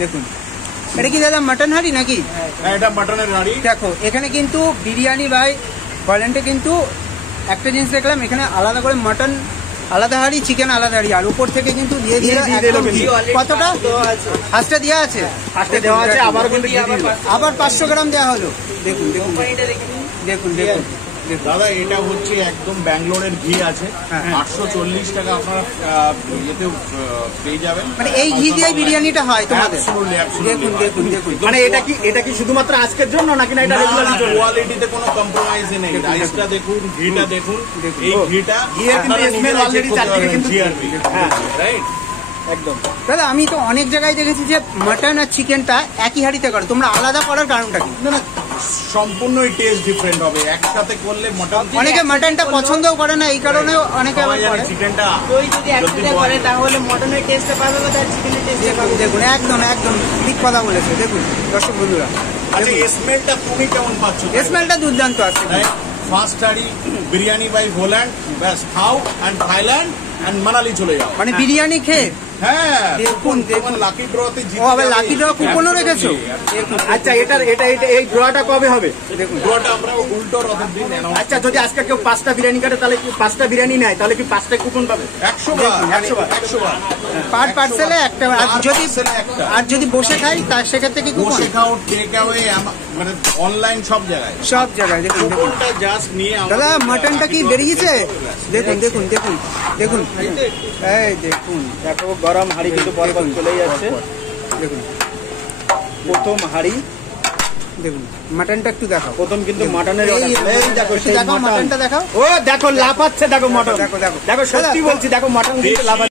দেখুন এটা কি দাদা মাটন হাঁড়ি নাকি? হ্যাঁ এটা মাটনের হাঁড়ি। দেখো এখানে কিন্তু বিরিয়ানি বাই ভলেন্টে কিন্তু একটা জিনিস দেখলাম, এখানে আলাদা করে মাটন আলাদা হাঁড়ি, চিকেন আলাদা হাঁড়ি, আর উপর থেকে কিন্তু দিয়ে দিয়ে কতটা ফার্স্টে দেওয়া আছে, ফার্স্টে দেওয়া আছে, আবার 500 গ্রাম দেওয়া হলো। দেখুন দেখুন দেখুন দেখুন দাদা এটা হচ্ছে একদম ব্যাঙ্গালোরের ঘি আছে, 840 টাকা আপনারা ইয়েতে পেয়ে যাবেন। মানে এই ঘি দিয়ে বিরিয়ানিটা হয় তোমাদের? দেখুন দেখুন দেখুন, মানে এটা কি শুধুমাত্র আজকের জন্য নাকি না এটা রেগুলার কোয়ালিটিতে কোনো কম্প্রোমাইজ নেই। রাইসটা দেখুন, ঘিটা দেখুন, এই ঘিটা কিন্তু স্মেল অলরেডি চারদিকে কিন্তু জিআরবি। হ্যাঁ রাইট একদম। দাদা আমি তো অনেক জায়গায় দেখেছি যে মাটন আর চিকেনটা একই হাঁড়িতে করে, তোমরা আলাদা করার কারণটা কি? না সম্পূর্ণই টেস্ট ডিফারেন্ট হবে, একসাথে করলে মটন অনেকে মাটনটা পছন্দও করে না, এই কারণে অনেকে আবার করে চিকেনটা। ওই যদি একসাথে করে তাহলে মটনের টেস্টটা পাবে না, তার চিকেনের টেস্টটা পাবে। দেখুন একদম একদম ঠিক কথা বলেছে। দেখুন দর্শক বন্ধুরা, আচ্ছা স্মেলটা তুমি কেমন পাচ্ছ? স্মেলটা দুর্দান্ত আসছে। ফার্স্ট হাঁড়ি বিরিয়ানি বাই ভোল্যান্ড, ব্যাস খাও অ্যান্ড থাইল্যান্ড অ্যান্ড মানালি চলে যাও। মানে বিরিয়ানি খেয়ে হ্যাঁ দেখুন দেখুন লাকি ড্রতে জিতে। ও আবার লাকি ড্র কুপনও রেখেছো? আচ্ছা এটা এই ড্রটা কবে হবে? দেখুন ড্রটা আমরা উল্টো রথের দিন। আচ্ছা যদি আজকে কেউ 5টা বিরিয়ানি কাটে তাহলে কি 5টা বিরিয়ানি নেয় তাহলে কি 5টা কুপন পাবে? 100 বার পার পার্সেলে একটা। আর যদি বসে খাই তার সেক্ষেত্রে কি কুপন? বসে খাও, টেক অ্যাওয়ে, মানে অনলাইন সব জায়গায় দেখুন দেখুন জাস্ট নিয়ে দাদা মাটনটা কি বেরিয়েছে? দেখুন দেখুন দেখুন দেখুন এই দেখুন, দেখো গরম হাঁড়ি কিন্তু পরপর চলে যাচ্ছে। দেখুন প্রথম হাঁড়ি, দেখুন মাটনটা একটু দেখাও। প্রথম কিন্তু মাটনের দেখাও মাটনটা দেখাও। ও দেখো লাফাচ্ছে, দেখো মটন, দেখো দেখো দেখো সত্যি বলছি, দেখো মটন কিন্তু লাফাচ্ছে।